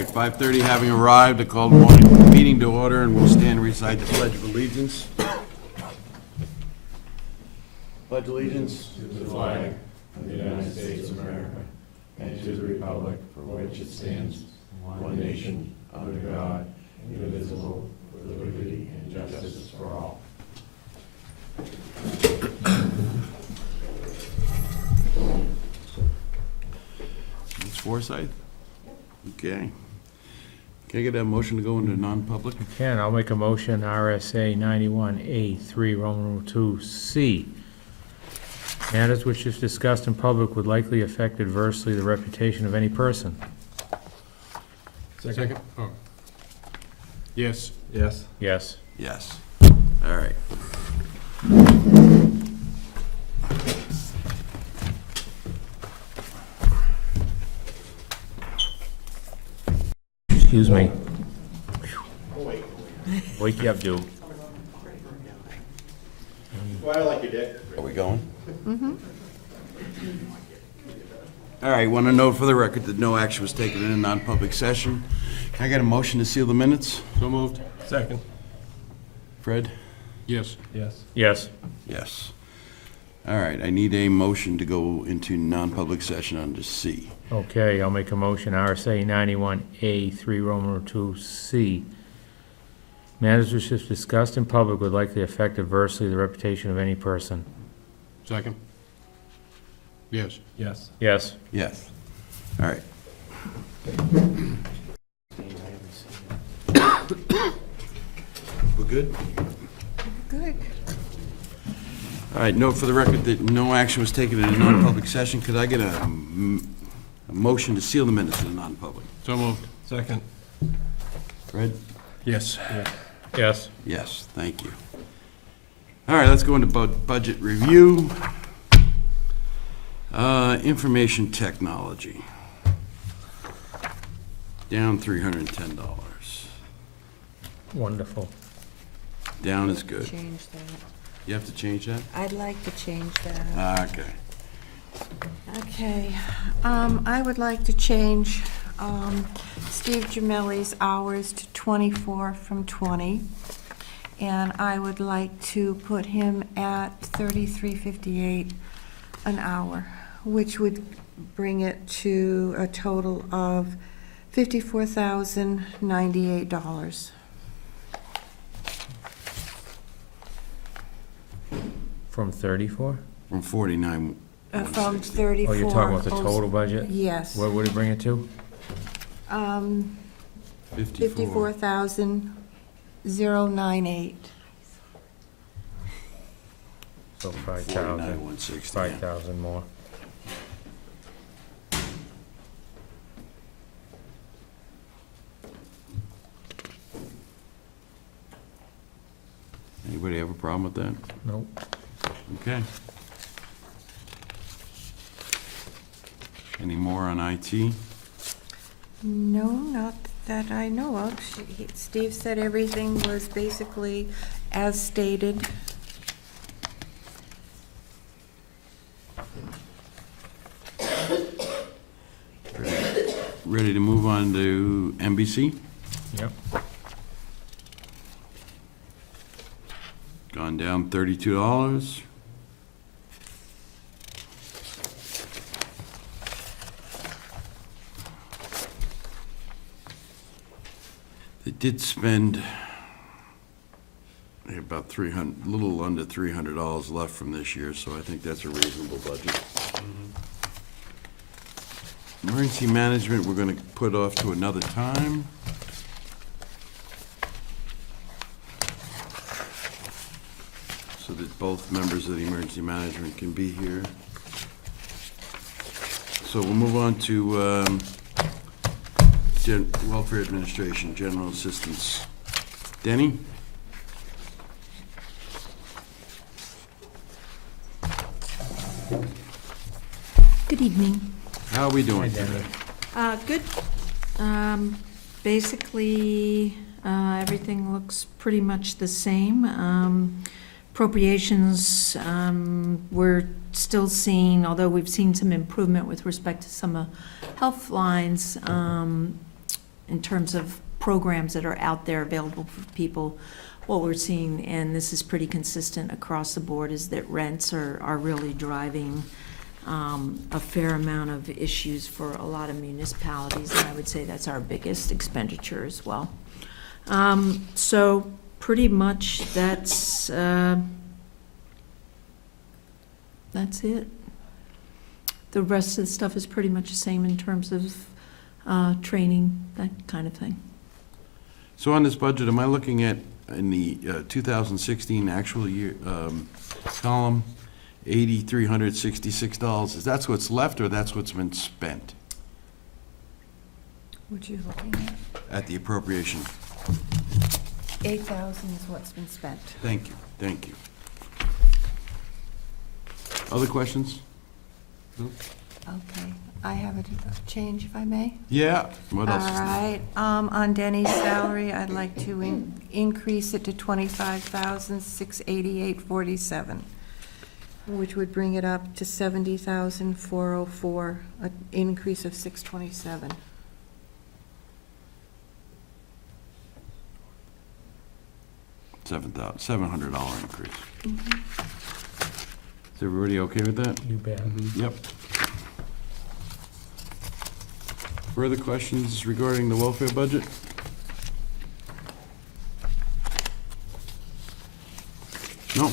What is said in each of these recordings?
right, 5:30 having arrived, I call the morning meeting to order, and we'll stand and recite the Pledge of Allegiance. Pledge allegiance. To the flag of the United States of America and to the republic for which it stands, one nation, under God, indivisible, with liberty and justice for all. Ms. Forsythe? Okay. Can I get a motion to go into non-public? Ken, I'll make a motion, RSA 91A3, Roman numeral 2C. Matters which if discussed in public would likely affect adversely the reputation of any person. Second? Oh. Yes. Yes. Yes. Yes. All right. Excuse me. Wake you up, dude. Are we going? Mm-hmm. All right, want to note for the record that no action was taken in a non-public session. Can I get a motion to seal the minutes? So moved. Second? Fred? Yes. Yes. Yes. Yes. All right, I need a motion to go into non-public session under C. Okay, I'll make a motion, RSA 91A3, Roman numeral 2C. Matters which if discussed in public would likely affect adversely the reputation of any person. Second? Yes. Yes. Yes. Yes. All right. We're good? Good. All right, note for the record that no action was taken in a non-public session. Could I get a motion to seal the minutes in a non-public? So moved. Second? Fred? Yes. Yes. Yes, thank you. All right, let's go into budget review. Information technology. Down $310. Wonderful. Down is good. Change that. You have to change that? I'd like to change that. Okay. Okay, I would like to change Steve Gemelli's hours to 24 from 20. And I would like to put him at $33.58 an hour, which would bring it to a total of $54,098. From 34? From 49. From 160. 34. Oh, you're talking about the total budget? Yes. What would it bring it to? 54,098. So 5,000. 49,160. yeah. 5,000 more. Anybody have a problem with that? Nope. Okay. Any more on IT? No, not that I know of. Steve said everything was basically as stated. Ready to move on to NBC? Yep. Gone down $32. They did spend about $300, a little under $300 left from this year, so I think that's a reasonable budget. Emergency management, we're gonna put off to another time. So that both members of the emergency management can be here. So we'll move on to, Welfare Administration, General Assistance. Denny? Good evening. How are we Hi, doing Danny. today? Good. Basically, everything looks pretty much the same. Appropriations, we're still seeing, although we've seen some improvement with respect to some health lines, in terms of programs that are out there available for people, what we're seeing, and this is pretty consistent across the board, is that rents are really driving a fair amount of issues for a lot of municipalities, and I would say that's our biggest expenditure as well. So pretty much that's it. The rest of the stuff is pretty much the same in terms of training, that kind of thing. So on this budget, am I looking at, in the 2016 actual year column, $8,366? Is that what's left, or that's what's been spent What you looking at? at the appropriation? 8,000 is what's been spent. Thank you, thank you. Other questions? Okay, I have a change, if I may. Yeah, what else? All right, on Denny's salary, I'd like to increase it to $25,688.47, which would bring it up to $70,404, an increase of $627. $700 increase. Is everybody okay with that? You bet. Yep. Further questions regarding the welfare budget? No.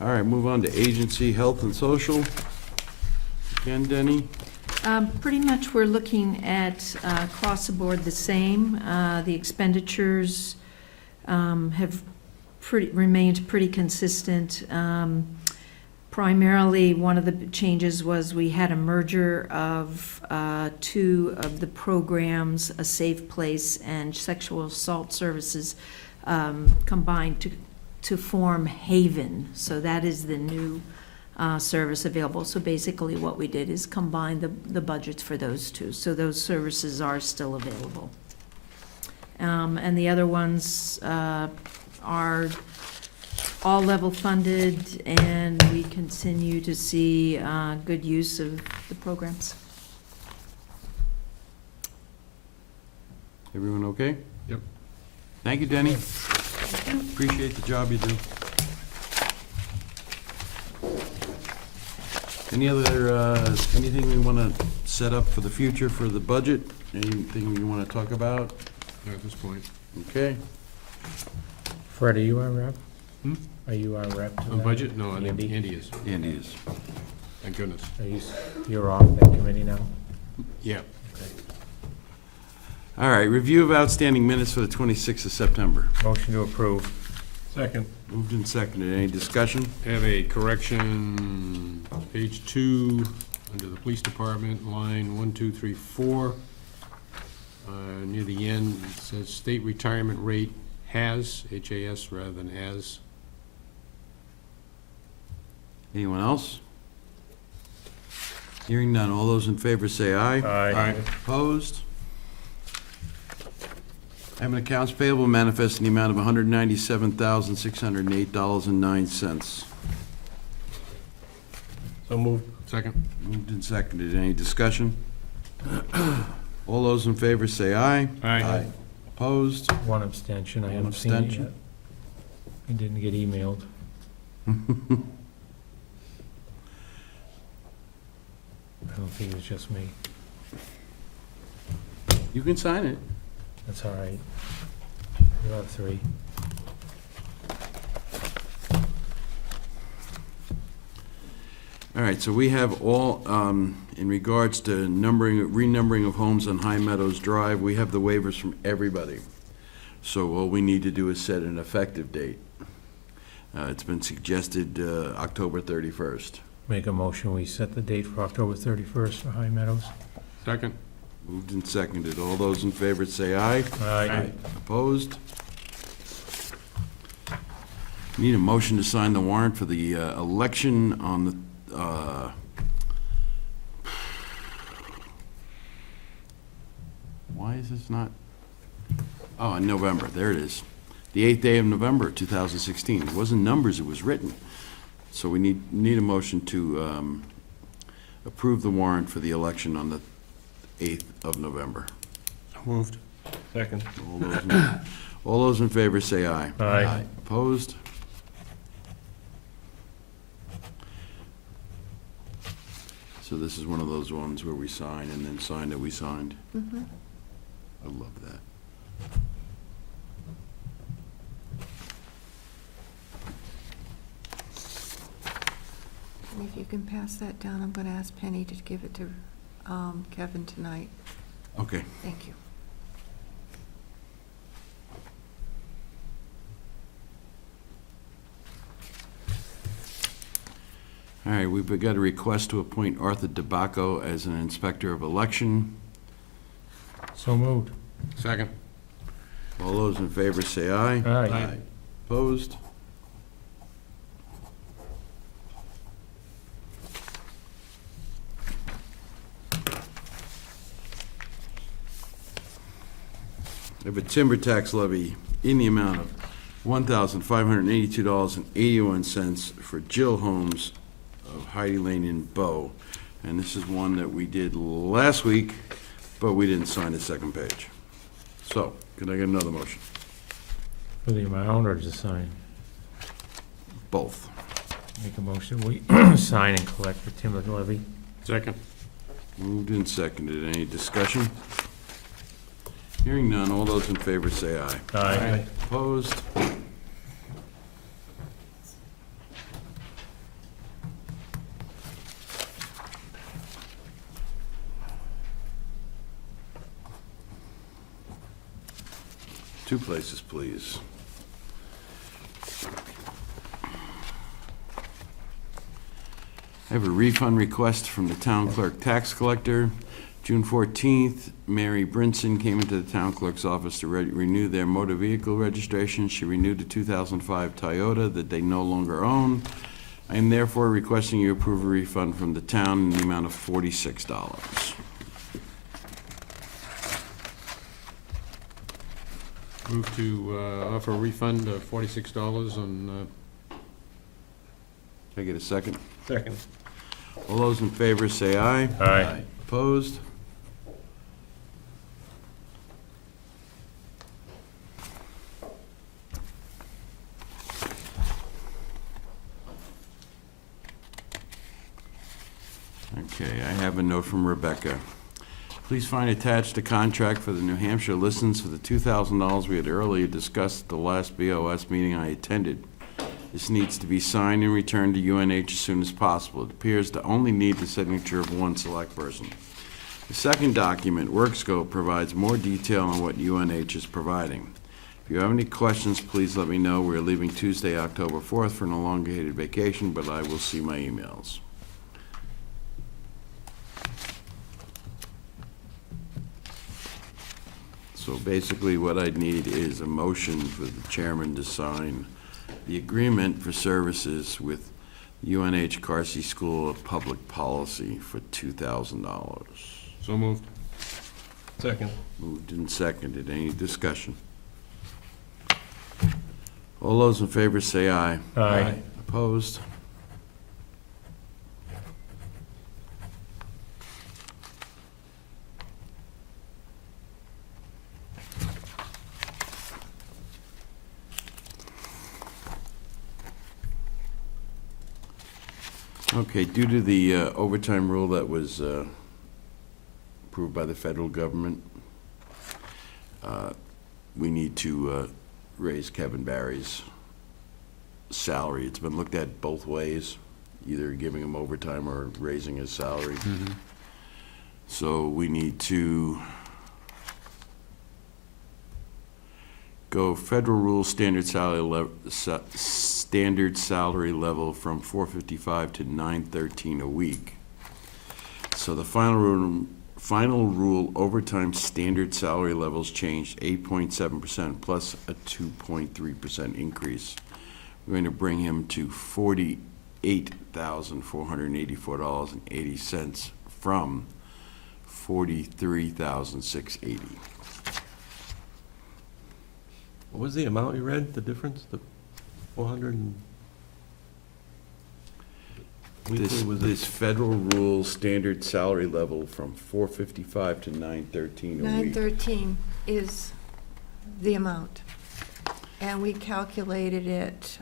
All right, move on to agency, health and social. Again, Denny? Pretty much we're looking at across the board the same. The expenditures have remained pretty consistent. Primarily, one of the changes was we had a merger of two of the programs, A Safe Place and Sexual Assault Services, combined to form Haven. So that is the new service available. So basically what we did is combine the budgets for those two. So those services are still available. And the other ones are all level funded, and we continue to see good use of the programs. Everyone okay? Yep. Thank you, Denny. Appreciate the job you do. Any other, anything we want to set up for the future for the budget? Anything you want to talk about? Not at this point. Okay. Fred, are you our rep? Hmm? Are you our rep? to On that? budget? No, Andy? Andy is, Andy is. thank goodness. You're off that committee now? Yeah. All right, review of outstanding minutes for the 26th of September. Motion to approve. Second. Moved and seconded. Any discussion? Have a correction, page 2, under the police department, line 1, 2, 3, 4. Near the end, it says state retirement rate has, H-A-S rather than as. Anyone else? Hearing none. All those in favor say aye. Aye. Opposed? I have an accounts payable manifest in the amount of $197,608.09. So moved. Second. Moved and seconded. Any discussion? All those in favor say aye. Aye. Opposed? One abstention, I One haven't seen it abstention. yet. It didn't get emailed. I don't think it was just me. You can sign it. That's all right. You have 3. All right, so we have all, in regards to renumbering of homes on High Meadows Drive, we have the waivers from everybody. So all we need to do is set an effective date. It's been suggested October 31st. Make a motion, we set the date for October 31st for High Meadows. Second. Moved and seconded. All those in favor say aye. Aye. Opposed? Need a motion to sign the warrant for the election on the, why is this not? Oh, in November, there it is. The 8th day of November, 2016. It wasn't numbers, it was written. So we need a motion to approve the warrant for the election on the 8th of November. Moved. Second. All those in favor say aye. Aye. Opposed? So this is one of those ones where we sign and then sign that we signed. Mhm. I love that. And if you can pass that down, I'm going to ask Penny to give it to Kevin tonight. Okay. Thank you. All right, we've got a request to appoint Arthur DeBacco as an inspector of election. So moved. Second. All those in favor say aye. Aye. Opposed? We have a timber tax levy in the amount of $1,582.81 for Jill Holmes of Heidi Lane in Bow. And this is one that we did last week, but we didn't sign the second page. So, can I get another motion? For the amount or to sign? Both. Make a motion, we sign and collect the timber levy. Second. Moved and seconded. Any discussion? Hearing none, all those in favor say aye. Aye. Opposed? Two places, please. I have a refund request from the town clerk tax collector. June 14th, Mary Brinson came into the town clerk's office to renew their motor vehicle registration. She renewed the 2005 Toyota that they no longer own. I am therefore requesting you approve a refund from the town in the amount of $46. Move to offer a refund of $46 on... Can I get a second? Second. All those in favor say aye. Aye. Opposed? Okay, I have a note from Rebecca. Please find attached a contract for the New Hampshire listens for the $2,000 we had earlier discussed at the last BOS meeting I attended. This needs to be signed and returned to UNH as soon as possible. It appears to only need the signature of one select person. The second document, work scope, provides more detail on what UNH is providing. If you have any questions, please let me know. We're leaving Tuesday, October 4th for an elongated vacation, but I will see my emails. So basically, what I'd need is a motion for the chairman to sign the agreement for services with UNH Carsey School of Public Policy for $2,000. So moved. Second. Moved and seconded. Any discussion? All those in favor say aye. Aye. Opposed? Okay, due to the overtime rule that was approved by the federal government, we need to raise Kevin Barry's salary. It's been looked at both ways, either giving him overtime or raising his salary. So we need to go federal rule standard salary level from $455 to $913 a week. So the final rule overtime standard salary levels changed 8.7% plus a 2.3% increase. We're going to bring him to $48,484.80 from $43,680. What was the amount you read, the difference, the 400 and? Weekly was it? This federal rule standard salary level from $455 to $913 a week. $913 is the amount. And we calculated it,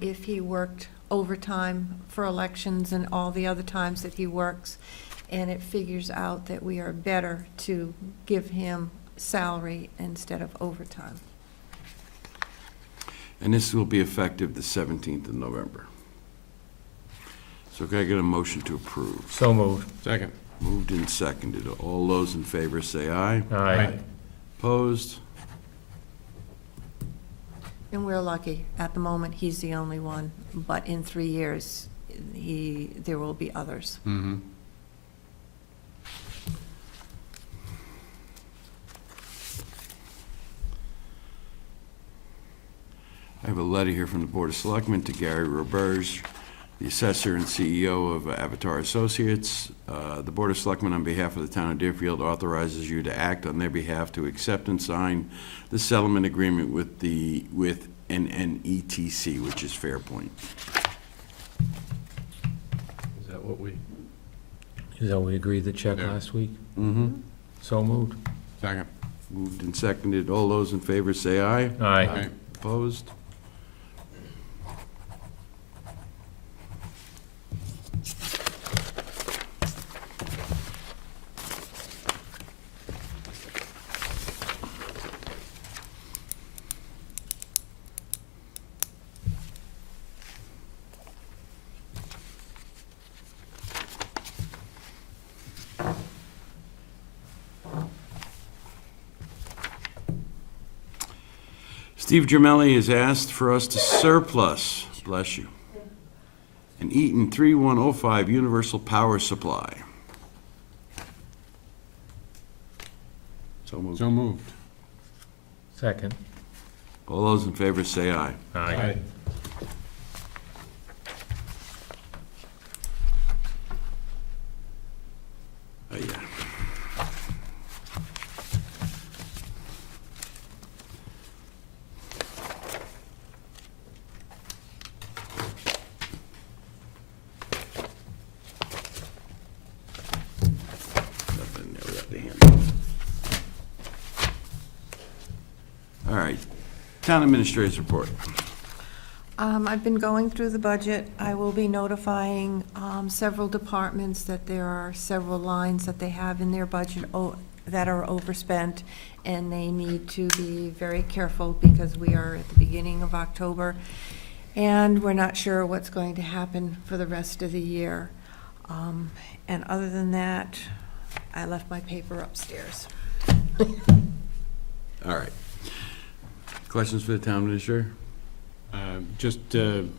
if he worked overtime for elections and all the other times that he works, and it figures out that we are better to give him salary instead of overtime. And this will be effective the 17th of November. So can I get a motion to approve? So moved. Second. Moved and seconded. All those in favor say aye. Aye. Opposed? And we're lucky. At the moment, he's the only one, but in 3 years, there will be others. Mm-hmm. I have a letter here from the Board of Selectmen to Gary Roberge, the Assessor and CEO of Avatar Associates. The Board of Selectmen, on behalf of the town of Deerfield, authorizes you to act on their behalf to accept and sign the settlement agreement with NNETC, which is Fairpoint. Is that what we? Is that what we agreed to check Yeah. last week? Mm-hmm. So moved. Second. Moved and seconded. All those in favor say aye. Aye. Opposed? Steve Gemelli has asked for us to surplus, bless you, an Eaton 3105 universal power supply. So moved. So moved. Second. All those in favor say aye. Aye. Yeah. Nothing there without the hand. All right, town administrator's report. I've been going through the budget. I will be notifying several departments that there are several lines that they have in their budget that are overspent, and they need to be very careful because we are at the beginning of October, and we're not sure what's going to happen for the rest of the year. And other than that, I left my paper upstairs. All right. Questions for the town administrator? Just to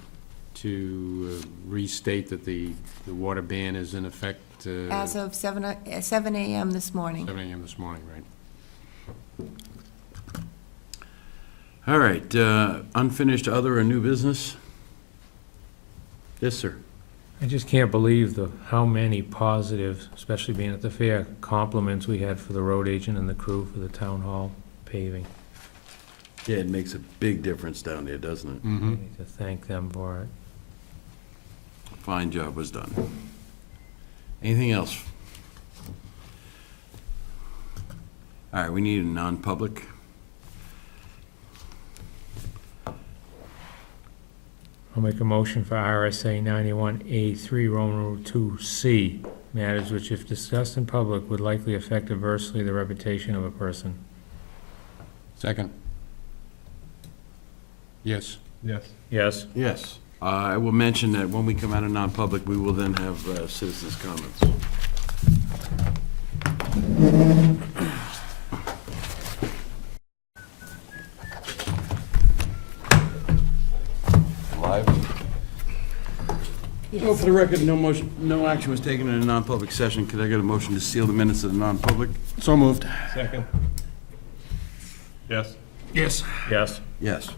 restate that the water ban is in effect As of 7 a.m. this morning. 7 a.m. this morning, right? All right, unfinished other or new business? Yes, sir. I just can't believe how many positive, especially being at the fair, compliments we had for the road agent and the crew for the town hall paving. Yeah, it makes a big difference down there, doesn't it? I Mm-hmm. need to thank them for it. Fine job was done. Anything else? All right, we need a non-public. I'll make a motion for RSA 91A3, Roman numeral 2C, matters which, if discussed in public, would likely affect adversely the reputation of a person. Second. Yes. Yes. Yes? Yes. I will mention that when we come out of non-public, we will then have citizens' comments. Live? Well, for the record, no action was taken in a non-public session. Could I get a motion to seal the minutes of the non-public? So moved. Second. Yes. Yes. Yes. Yes.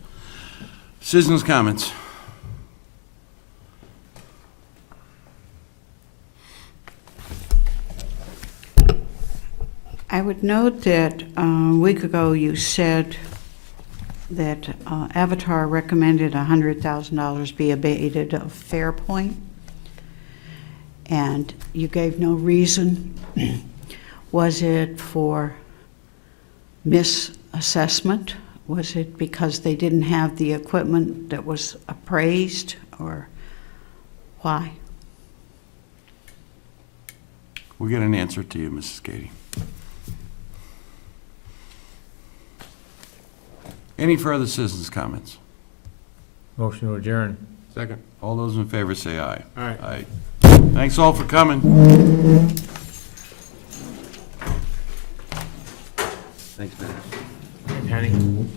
Citizens' comments. I would note that a week ago you said that Avatar recommended $100,000 be abated of Fairpoint, and you gave no reason. Was it for misassessment Was it because they didn't have the equipment that was appraised, or why? We'll get an answer to you, Mrs. Katie. Any further citizens' comments? Motion to adjourn. Second. All those in favor say aye. Aye. Aye. Thanks all for coming. Thanks, man. Penny?